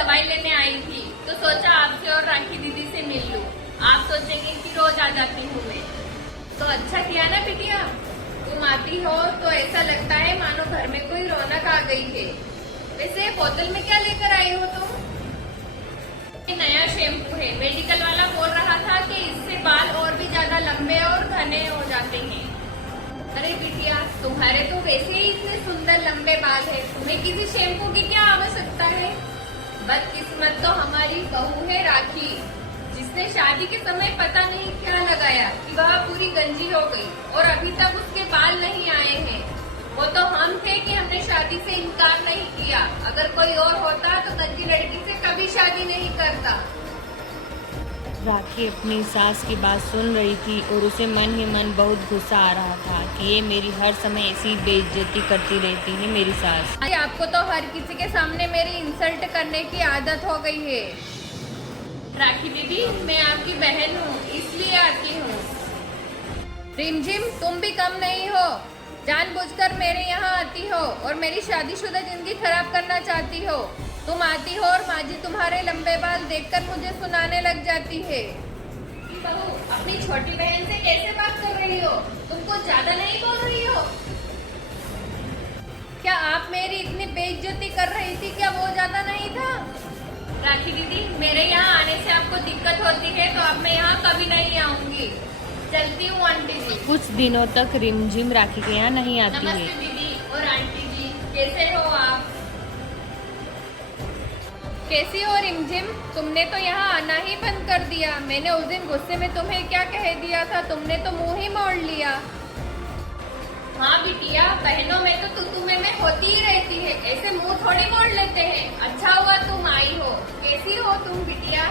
दवाई लेने आई थी तो सोचा आपसे और राखी दीदी से मिल लूं। आप सोचेंगे कि रोज आ जाती हूँ मैं, तो अच्छा किया ना बिटिया। तुम आती हो तो ऐसा लगता है मानो घर में कोई रौनक आ गई है। वैसे बोतल में क्या लेकर आई हो तुम? ये नया शैम्पू है। मेडिकल वाला बोल रहा था कि इससे बाल और भी ज्यादा लंबे और घने हो जाते हैं। अरे बिटिया, तुम्हारे तो वैसे ही इतने सुंदर लंबे बाल है, तुम्हें किसी शैम्पू की क्या आवश्यकता है? बदकिस्मत तो हमारी बहू है राखी, जिसने शादी के समय पता नहीं क्या लगाया कि वह पूरी गंजी हो गई और अभी तक उसके बाल नहीं आए हैं। वो तो हम थे कि हमने शादी से इनकार नहीं किया। अगर कोई और होता तो गंजी लड़की से कभी शादी नहीं करता। राखी अपनी सास की बात सुन रही थी और उसे मन ही मन बहुत गुस्सा आ रहा था कि ये मेरी हर समय ऐसी बेइज्जती करती रहती है मेरी सास। आपको तो हर किसी के सामने मेरी इंसल्ट करने की आदत हो गई है। राखी दीदी, मैं आपकी बहन हूँ, इसलिए आती हूँ। रिमझिम, तुम भी कम नहीं हो। जानबूझकर मेरे यहाँ आती हो और मेरी शादीशुदा जिंदगी खराब करना चाहती हो। तुम आती हो और माँ जी तुम्हारे लंबे बाल देखकर मुझे सुनाने लग जाती है। बहू, अपनी छोटी बहन से कैसे बात कर रही हो? तुम कुछ ज्यादा नहीं बोल रही हो? क्या आप मेरी इतनी बेइज्जती कर रही थी? क्या वो ज्यादा नहीं था? राखी दीदी, मेरे यहाँ आने से आपको दिक्कत होती है तो अब मैं यहाँ कभी नहीं आऊंगी। चलती हूँ आंटी जी। कुछ दिनों तक रिमझिम राखी के यहाँ नहीं आती है। नमस्ते दीदी और आंटी जी, कैसे हो आप? कैसी हो रिमझिम? तुमने तो यहाँ आना ही बंद कर दिया। मैंने उस दिन गुस्से में तुम्हें क्या कह दिया था, तुमने तो मुंह ही मोड़ लिया। हाँ बिटिया, बहनों में तो तू में होती ही रहती है, ऐसे मुंह थोड़ी मोड़ लेते हैं। अच्छा हुआ तुम आई हो। कैसी हो तुम बिटिया?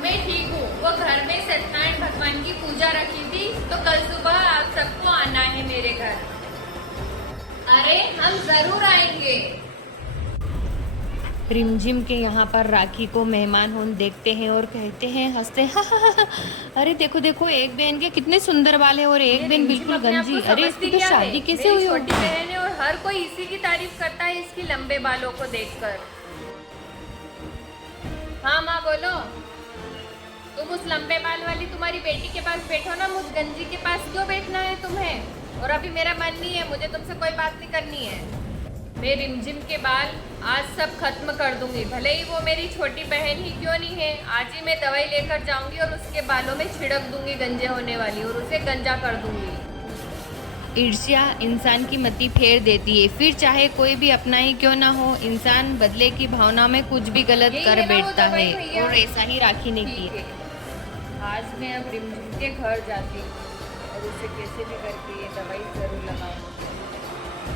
मैं ठीक हूँ। वो घर में सत्यनारायण भगवान की पूजा रखी थी तो कल सुबह आप सबको आना है मेरे घर। अरे हम जरूर आएंगे। रिमझिम के यहाँ पर राखी को मेहमान होन देखते हैं और कहते हैं हंसते हैं, हा। अरे देखो देखो, एक बहन के कितने सुंदर बाल है और एक बहन बिल्कुल गंजी। अरे इसकी तो शादी कैसे हुई? छोटी बहन है और हर कोई इसी की तारीफ करता है इसकी लंबे बालों को देखकर। हाँ माँ बोलो। तुम उस लंबे बाल वाली तुम्हारी बेटी के पास बैठो ना, मुझ गंजी के पास क्यों बैठना है तुम्हें? और अभी मेरा मन नहीं है, मुझे तुमसे कोई बात नहीं करनी है। मैं रिमझिम के बाल आज सब खत्म कर दूंगी, भले ही वो मेरी छोटी बहन ही क्यों नहीं है। आज ही मैं दवाई लेकर जाऊंगी और उसके बालों में छिड़क दूंगी गंजे होने वाली और उसे गंजा कर दूंगी। ईर्ष्या इंसान की मति फेर देती है, फिर चाहे कोई भी अपना ही क्यों ना हो, इंसान बदले की भावना में कुछ भी गलत कर बैठता है और ऐसा ही राखी ने किया। आज मैं अब रिमझिम के घर जाती हूँ और उसे कैसे भी करके ये दवाई जरूर लगाऊंगी।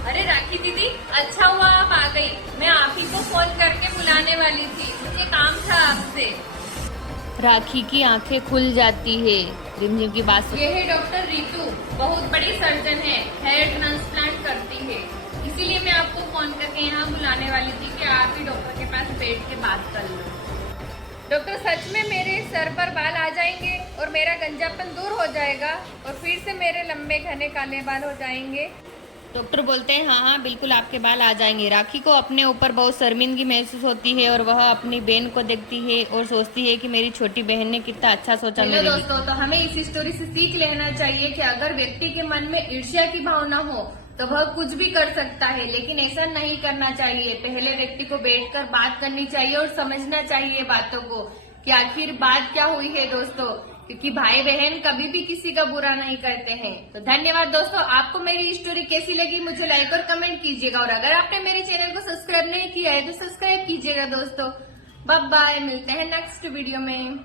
अरे राखी दीदी, अच्छा हुआ आप आ गई। मैं आप ही को फोन करके बुलाने वाली थी, मुझे काम था आपसे। राखी की आंखें खुल जाती है रिमझिम की बात सुन। ये है डॉक्टर रितु, बहुत बड़ी सर्जन है, हेयर ट्रांसप्लांट करती है। इसीलिए मैं आपको फोन करके यहाँ बुलाने वाली थी कि आप ही डॉक्टर के पास बैठ के बात कर लो। डॉक्टर, सच में मेरे सर पर बाल आ जाएंगे और मेरा गंजापन दूर हो जाएगा और फिर से मेरे लंबे घने काले बाल हो जाएंगे? डॉक्टर बोलते हैं हाँ बिल्कुल आपके बाल आ जाएंगे। राखी को अपने ऊपर बहुत शर्मिंदगी महसूस होती है और वह अपनी बहन को देखती है और सोचती है कि मेरी छोटी बहन ने कितना अच्छा सोचा मेरे लिए। दोस्तों, तो हमें इस स्टोरी से सीख लेना चाहिए कि अगर व्यक्ति के मन में ईर्ष्या की भावना हो तो वह कुछ भी कर सकता है, लेकिन ऐसा नहीं करना चाहिए। पहले व्यक्ति को बैठकर बात करनी चाहिए और समझना चाहिए बातों को कि आखिर बात क्या हुई है दोस्तों, क्योंकि भाई बहन कभी भी किसी का बुरा नहीं करते हैं। तो धन्यवाद दोस्तों। आपको मेरी स्टोरी कैसी लगी मुझे लाइक और कमेंट कीजिएगा और अगर आपने मेरे चैनल को सब्सक्राइब नहीं किया है तो सब्सक्राइब कीजिएगा दोस्तों। बाय बाय, मिलते हैं नेक्स्ट वीडियो में।